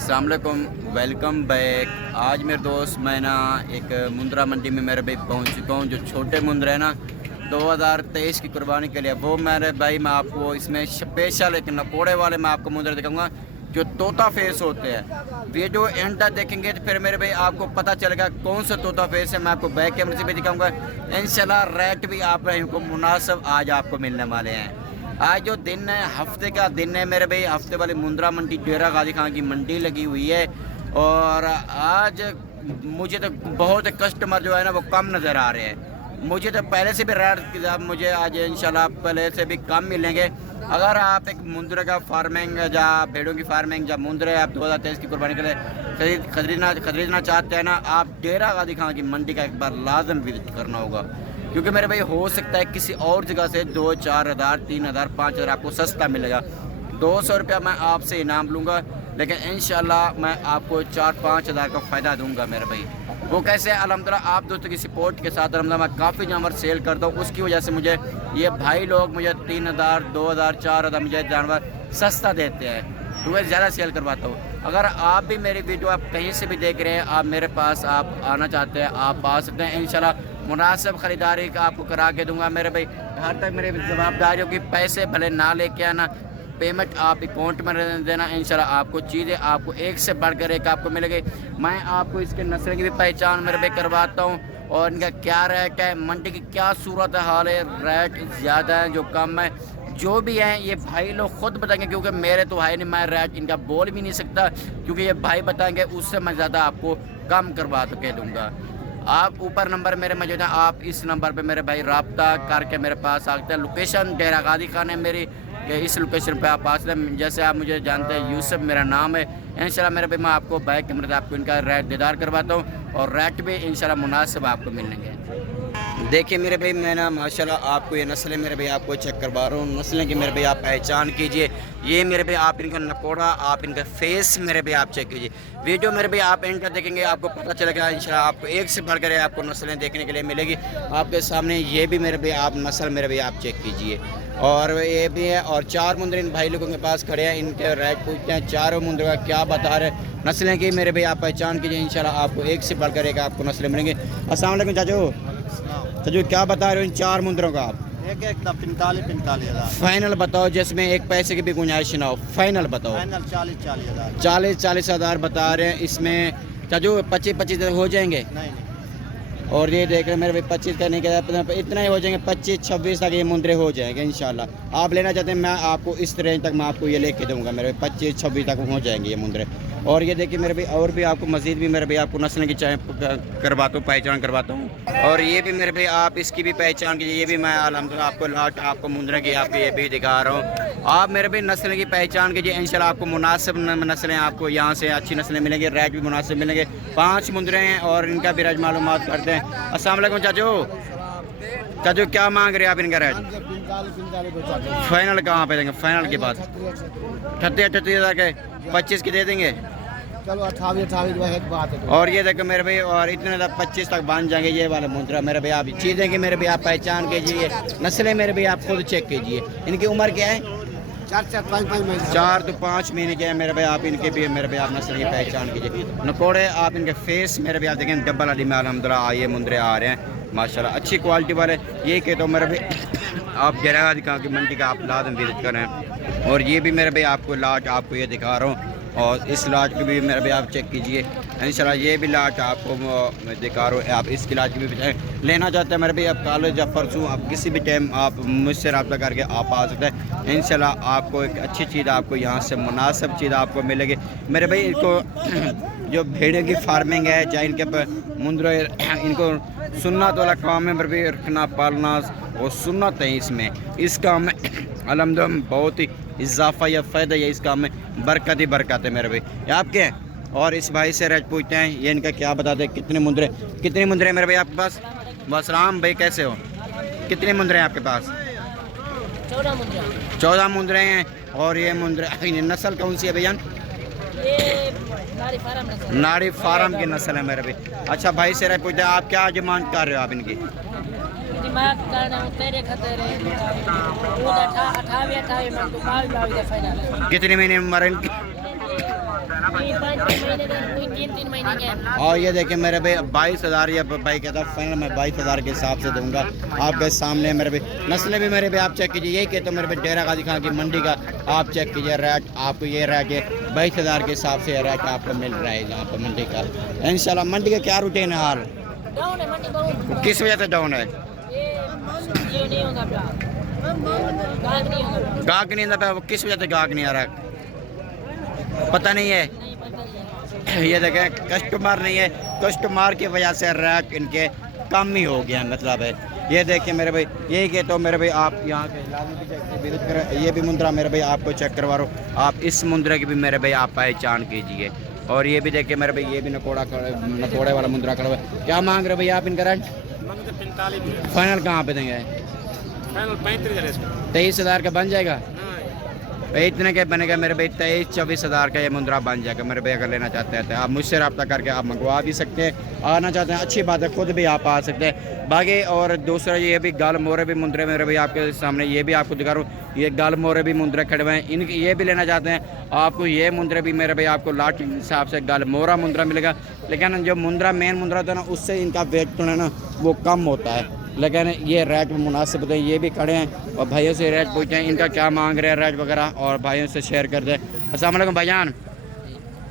अस्सलाम वालेकुम, welcome back. आज मेरे दोस्त मैं ना एक मुंद्रा मंडी में मेरे भाई पहुंच चुका हूं। जो छोटे मुंद्रे हैं ना 2023 की कुर्बानी के लिए, वो मेरे भाई मैं आपको इसमें स्पेशल एक नकोड़े वाले मैं आपको मुंद्रे दिखाऊंगा जो तोता फेस होते हैं। वीडियो एंड तक देखेंगे तो फिर मेरे भाई आपको पता चलेगा कौन सा तोता फेस है। मैं आपको बैक कैमरे से भी दिखाऊंगा। इंशाल्लाह रेट भी आप को मुनासिब आज आपको मिलने वाले हैं। आज जो दिन है हफ्ते का दिन है मेरे भाई, हफ्ते वाली मुंद्रा मंडी डेरा गाजी खान की मंडी लगी हुई है। और आज मुझे तो बहुत कस्टमर जो है ना वो कम नज़र आ रहे हैं। मुझे तो पहले से भी रेट मुझे आज इंशाल्लाह पहले से भी कम मिलेंगे। अगर आप एक मुंद्रे का फार्मिंग या भेड़ों की फार्मिंग या मुंद्रे आप 2023 की कुर्बानी के लिए खरीदना चाहते हैं ना, आप डेरा गाजी खान की मंडी का एक बार लाजम विजिट करना होगा। क्योंकि मेरे भाई हो सकता है किसी और जगह से 2-4 हज़ार 3 हज़ार 5 हज़ार आपको सस्ता मिलेगा। 200 रुपया मैं आपसे इनाम लूँगा, लेकिन इंशाल्लाह मैं आपको 4-5 हज़ार का फ़ायदा दूंगा मेरे भाई। वो कैसे? अल्हम्दुलिल्लाह आप दोस्तों की सपोर्ट के साथ अल्हम्दुलिल्लाह मैं काफ़ी जानवर सेल करता हूँ। उसकी वजह से मुझे ये भाई लोग मुझे 3 हज़ार 2 हज़ार 4 हज़ार मुझे जानवर सस्ता देते हैं, तो मैं ज़्यादा सेल करवाता हूँ। अगर आप भी मेरी वीडियो आप कहीं से भी देख रहे हैं, आप मेरे पास आप आना चाहते हैं, आप आ सकते हैं। इंशाल्लाह मुनासिब ख़रीदारी का आपको करा के दूंगा मेरे भाई। हर तक मेरी जवाबदारी होगी, पैसे भले ना लेके आना, पेमेंट आप अकाउंट में देना। इंशाल्लाह आपको चीज़ें आपको एक से बढ़कर एक आपको मिलेगी। मैं आपको इसके नस्ल की भी पहचान मेरे भाई करवाता हूँ और इनका क्या रेट है, मंडी की क्या सूरत हाल है, रेट ज़्यादा है जो कम है, जो भी हैं ये भाई लोग खुद बताएंगे। क्योंकि मेरे तो है नहीं, मैं रेट इनका बोल भी नहीं सकता, क्योंकि ये भाई बताएंगे उससे मैं ज़्यादा आपको कम करवा तो कह दूँगा। आप ऊपर नंबर मेरे मौजूद हैं, आप इस नंबर पे मेरे भाई रब्ता करके मेरे पास आ सकते हैं। लोकेशन डेरा गाजी खान है मेरी, इस लोकेशन पे आप आ सकते हैं। जैसे आप मुझे जानते हैं, यूसुफ मेरा नाम है। इंशाल्लाह मेरे भाई मैं आपको बैक कैमरे से आपको इनका रेट दीदार करवाता हूँ और रेट भी इंशाल्लाह मुनासिब आपको मिलेंगे। देखिए मेरे भाई मैं ना माशाल्लाह आपको ये नस्लें मेरे भाई आपको चेक करवा रहा हूँ। नस्लें की मेरे भाई आप पहचान कीजिए। ये मेरे भाई आप इनका नकोड़ा, आप इनका फेस मेरे भाई आप चेक कीजिए। वीडियो मेरे भाई आप एंड कर देखेंगे, आपको पता चलेगा इंशाल्लाह आपको एक से बढ़कर आपको नस्लें देखने के लिए मिलेगी आपके सामने। ये भी मेरे भाई आप नस्ल मेरे भाई आप चेक कीजिए। और ये भी है, और 4 मुंद्रे इन भाई लोगों के पास खड़े हैं, इनके रेट पूछते हैं। चारों मुंद्रे का क्या बता रहे हैं नस्लें की मेरे भाई आप पहचान कीजिए। इंशाल्लाह आपको एक से बढ़कर एक आपको नस्लें मिलेंगी। अस्सलाम वालेकुम चाचू, क्या बता रहे हो इन 4 मुंद्रों का आप? एक 45 हज़ार फाइनल बताओ, जिसमें एक पैसे की भी गुंजाइश ना हो। फाइनल बताओ। फाइनल 40 हज़ार 40 हज़ार बता रहे हैं। इसमें चाचू 25 हो जाएंगे। नहीं। और ये देख रहे हैं मेरे भाई 25 का नहीं कहता, इतना ही हो जाएंगे। 25-26 तक ये मुंद्रे हो जाएंगे इंशाल्लाह। आप लेना चाहते हैं मैं आपको इस रेंज तक मैं आपको ये लेके दूंगा मेरे भाई। 25-26 तक हो जाएंगे ये मुंद्रे। और ये देखिए मेरे भाई और भी आपको मज़ीद भी मेरे भाई आपको नस्लें की चाहे करवाता हूँ, पहचान करवाता हूँ। और ये भी मेरे भाई आप इसकी भी पहचान कीजिए। ये भी मैं अल्हम्दुलिल्लाह आपको लाट आपको मुंद्रे की आपको ये भी दिखा रहा हूँ। आप मेरे भाई नस्लें की पहचान कीजिए। इंशाल्लाह आपको मुनासिब नस्लें आपको यहाँ से अच्छी नस्लें मिलेंगी, रेट भी मुनासिब मिलेंगे। 5 मुंद्रे हैं और इनका भी रेट मालूमात करते हैं। अस्सलाम वालेकुम चाचू, क्या मांग रहे हैं आप इनका रेट? फाइनल कहाँ पे देंगे? फाइनल के बाद 38 हज़ार के 25 की दे देंगे। चलो 28 एक बात है। और ये देखो मेरे भाई, और इतने 25 तक बन जाएंगे ये वाले मुंद्रा मेरे भाई। आप चीज़ें कि मेरे भाई आप पहचान कीजिए, नस्लें मेरे भाई आप खुद चेक कीजिए। इनकी उम्र क्या है? 4 to 5 महीने के हैं मेरे भाई। आप इनके भी मेरे भाई आप नस्ल की पहचान कीजिए। नकोड़े आप इनके फेस मेरे भाई आप देखें, डबल अली में अल्हम्दुलिल्लाह आइए मुंद्रे आ रहे हैं माशाल्लाह, अच्छी क्वालिटी वाले। ये कहते हो मेरे भाई आप डेरा गाजी खान की मंडी का आप लाजम विजिट करें। और ये भी मेरे भाई आपको लाट आपको ये दिखा रहा हूँ, और इस लाट की भी मेरे भाई आप चेक कीजिए। इंशाल्लाह ये भी लाट आपको दिखा रहा हूँ। आप इसकी लाट की भी लेना चाहते हैं मेरे भाई, आप कॉलेज या परसों आप किसी भी टाइम आप मुझसे रब्ता करके आप आ सकते हैं। इंशाल्लाह आपको एक अच्छी चीज़ आपको यहाँ से मुनासिब चीज़ आपको मिलेगी मेरे भाई। इनको जो भेड़ों की फार्मिंग है, चाहे इनके मुंद्रे, इनको सुन्नत वाला काम है मेरे भाई, रखना पालना और सुन्नत है इसमें। इस काम में अल्हम्दुलिल्लाह बहुत ही इजाफा या फ़ायदा या इस काम में बरकत ही बरकत है मेरे भाई। ये आपके हैं। और इस भाई से रेट पूछते हैं, ये इनका क्या बताते हैं, कितने मुंद्रे हैं मेरे भाई आपके पास? बसराम भाई कैसे हो? कितने मुंद्रे हैं आपके पास? 14 मुंद्रे हैं। और ये मुंद्रे नस्ल कौन सी है भैया? नाड़ी फार्म की नस्ल है मेरे भाई। अच्छा भाई से रेट पूछते हैं, आप क्या डिमांड कर रहे हो आप इनकी? दिमाग कितने महीने उम्र है इनकी? तीन महीने के। और ये देखिए मेरे भाई 22,000 ये भाई कहता फाइनल मैं 22,000 के हिसाब से दूंगा आपके सामने मेरे भाई। नस्लें भी मेरे भाई आप चेक कीजिए, यही कहते मेरे भाई डेरा गाजी खान की मंडी का आप चेक कीजिए रेट, आपको ये रेट ये 22,000 के हिसाब से रेट आपको मिल रहा है यहाँ पर मंडी का। इंशाल्लाह मंडी का क्या रूटीन है हाल, डाउन है मंडी बहुत। किस वजह से डाउन है? ये नहीं होगा गाहक नहीं होगा। गाहक नहीं आता, वो किस वजह से गाहक नहीं आ रहा पता नहीं है। नहीं पता नहीं है। ये देखें कस्टमर नहीं है, कस्टमर की वजह से रेट इनके कम ही हो गया मतलब है। ये देखिए मेरे भाई, यही कहते हो मेरे भाई आप यहाँ के लाल भी चेक विजिट करें। ये भी मुंद्रा मेरे भाई आपको चेक करवा रहा हूँ, आप इस मुंद्रा की भी मेरे भाई आप पहचान कीजिए। और ये भी देखिए मेरे भाई, ये भी नकोड़े वाला मुंद्रा खड़ा हुआ है। क्या मांग रहे भाई आप इनका रेट? 45 फाइनल कहाँ पे देंगे? फाइनल 35,000 23,000 का बन जाएगा। इतने के बनेगा मेरे भाई, 23-24,000 का ये मुंद्रा बन जाएगा मेरे भाई। अगर लेना चाहते हैं तो आप मुझसे रब्ता करके आप मंगवा भी सकते हैं, आना चाहते हैं अच्छी बात है, खुद भी आप आ सकते हैं बाकी। और दूसरा ये भी गाल मोरे भी मुंद्रे मेरे भाई आपके सामने, ये भी आपको दिखा रहा हूँ, ये गाल मोरे भी मुंद्रे खड़े हुए हैं। इनके ये भी लेना चाहते हैं आपको, ये मुंद्रे भी मेरे भाई आपको लाट के हिसाब से गाल मोरा मुंद्रा मिलेगा। लेकिन जो मुंद्रा मेन मुंद्रा होता है ना, उससे इनका वेट जो है ना वो कम होता है, लेकिन ये रेट मुनासिब होते हैं। ये भी खड़े हैं और भाइयों से रेट पूछते हैं इनका क्या मांग रहे हैं रेट वगैरह, और भाइयों से शेयर कर दें। अस्सलाम वालेकुम भाईजान,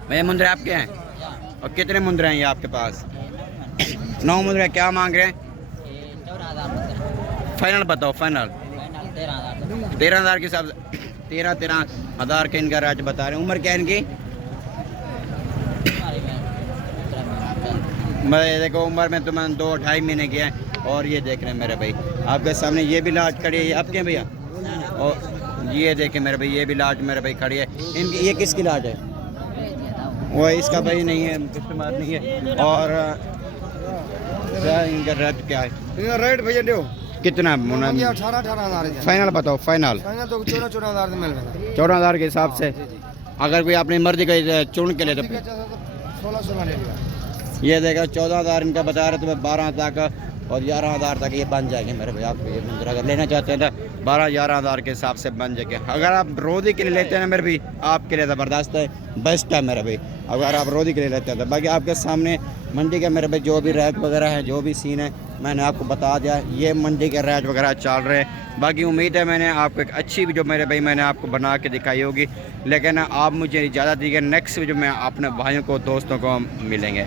भैया मुंद्रे आपके हैं और कितने मुंद्रे हैं ये आपके पास? 9 मुंद्रे। क्या मांग रहे हैं? 14,000 फाइनल बताओ, फाइनल 13,000 के हिसाब से 13,000 के इनका रेट बता रहे हैं। उम्र क्या है इनकी? मैं देखो उम्र में तो मैं 2-2.5 महीने की है। और ये देख रहे हैं मेरे भाई आपके सामने, ये भी लाट खड़ी है, ये आपके हैं भैया? और ये देखें मेरे भाई, ये भी लाट मेरे भाई खड़ी है। इनकी ये किसकी लाट है? वो इसका भाई नहीं है, कस्टमर नहीं है। और इनका रेट क्या है? इनका रेट भैया दो कितना? 18,000 फाइनल बताओ, फाइनल तो 14,000 से मिल रहा 14,000 के हिसाब से। अगर कोई अपनी मर्जी का चुन के ले तो 1600 ले लिया। ये देखा 14,000 इनका बता रहे, तो मैं 12 तक और 11,000 तक ये बन जाएंगे मेरे भाई आपको। ये मुंद्रा अगर लेना चाहते हैं तो 12-11,000 के हिसाब से बन जाएंगे। अगर आप रोदी के लिए लेते हैं ना मेरे भाई, आपके लिए ज़बरदस्त है, बेस्ट है मेरे भाई अगर आप रोदी के लिए लेते हैं तो। बाकी आपके सामने मंडी के मेरे भाई जो भी रेट वगैरह है, जो भी सीन है मैंने आपको बता दिया। ये मंडी के रेट वगैरह चल रहे हैं। बाकी उम्मीद है मैंने आपको एक अच्छी वीडियो मेरे भाई मैंने आपको बना के दिखाई होगी। लेकिन आप मुझे इजाज़त दीजिए, नेक्स्ट वीडियो में अपने भाइयों को दोस्तों को मिलेंगे।